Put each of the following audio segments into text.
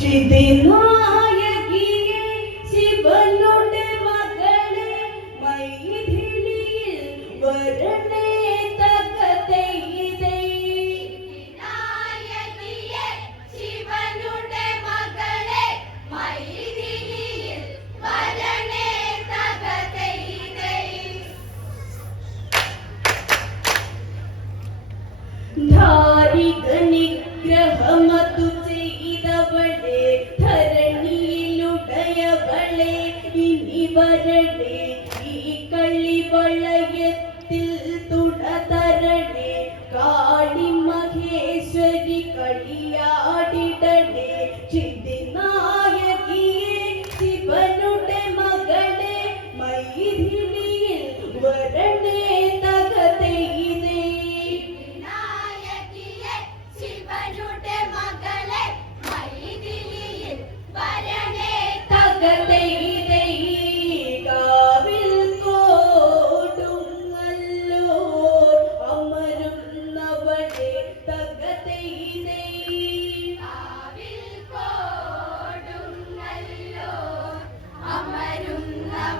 ക്ഷിതിനായകിയെ ശിവനുടെ മകളെ മൈഥിലിയിൽ വരണേ ധാരികനിക ചെയ്തവളെ ധരണിയിലുടയവളെ ഇനി വരടെ ഈ കളി വളയത്ത്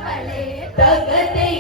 மகளே தகதை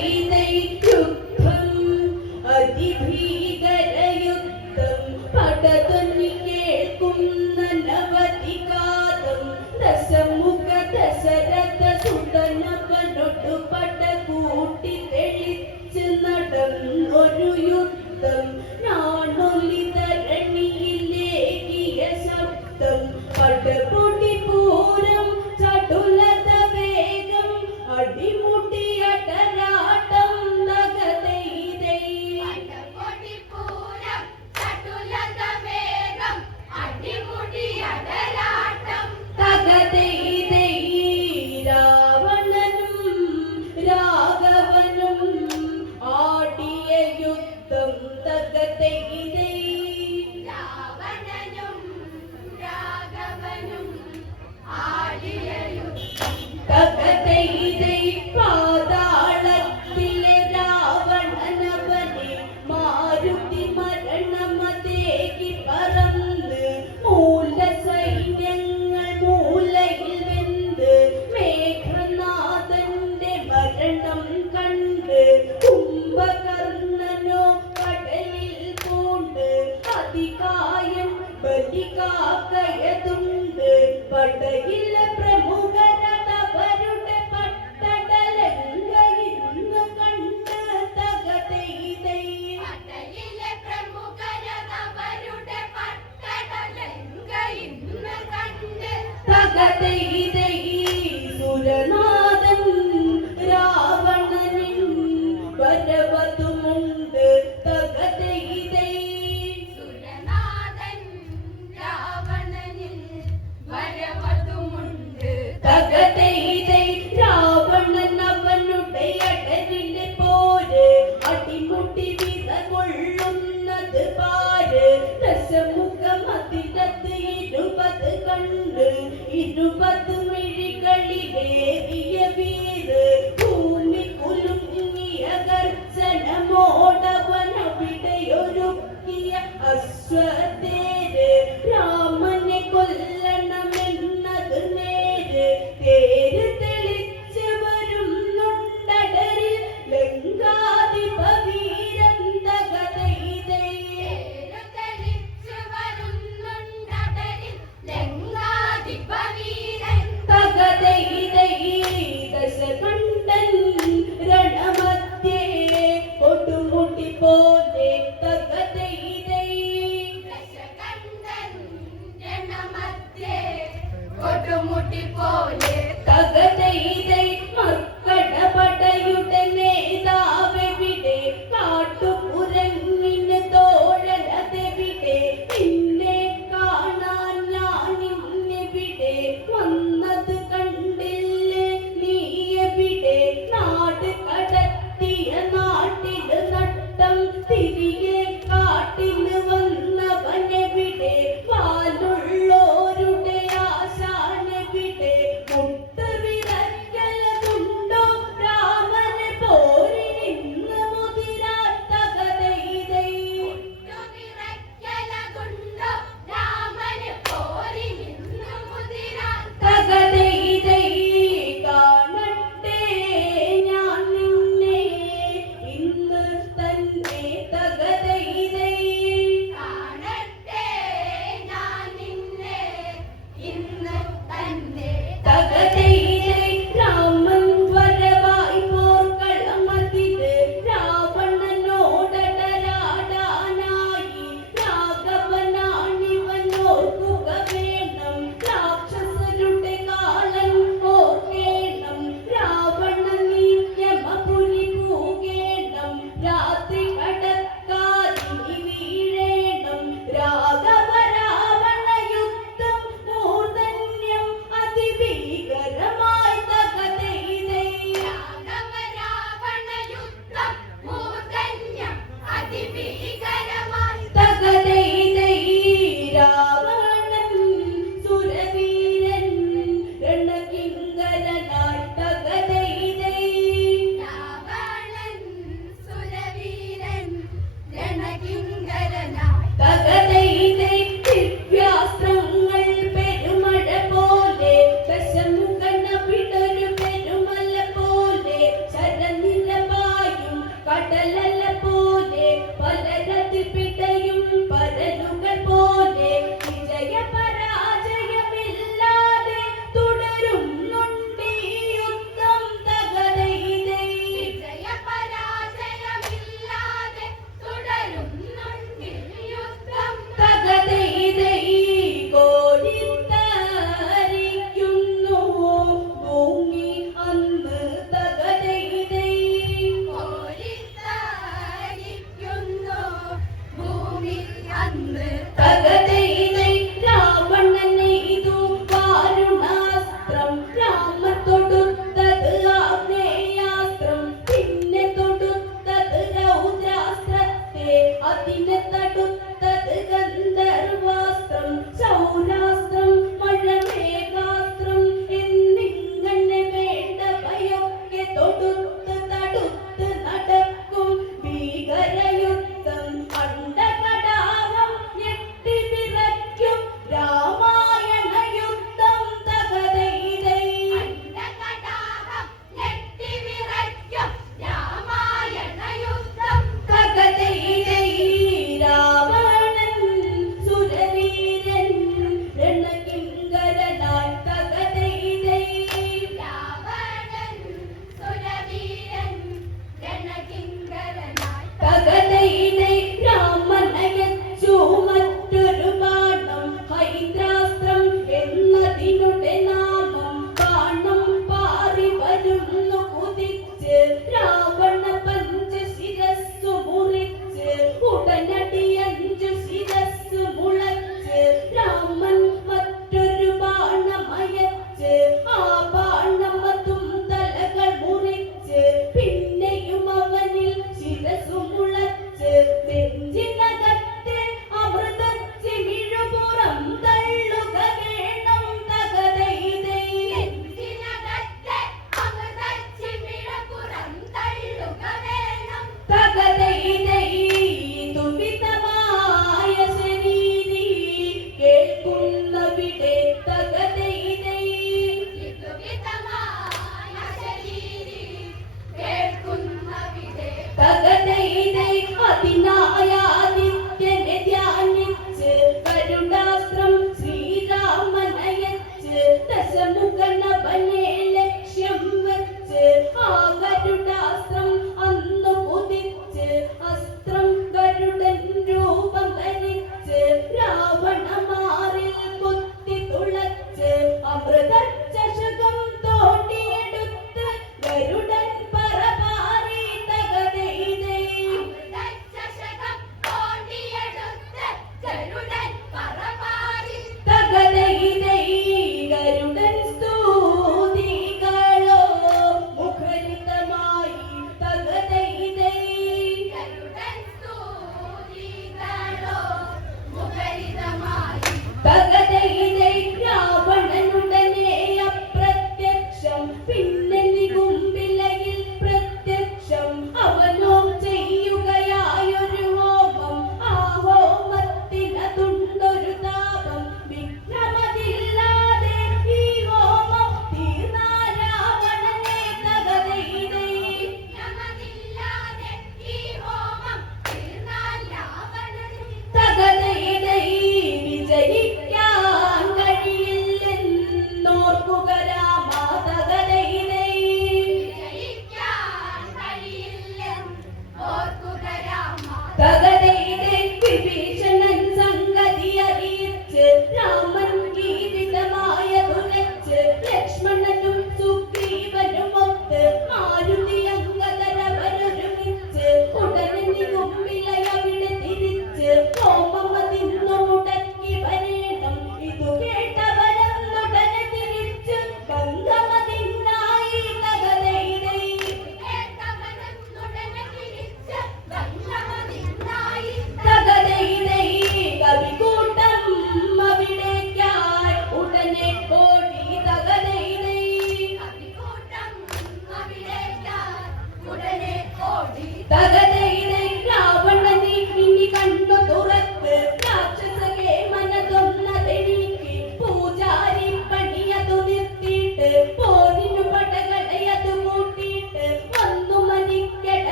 ಹೇಳಿದೆ ಅತಿನಾಯ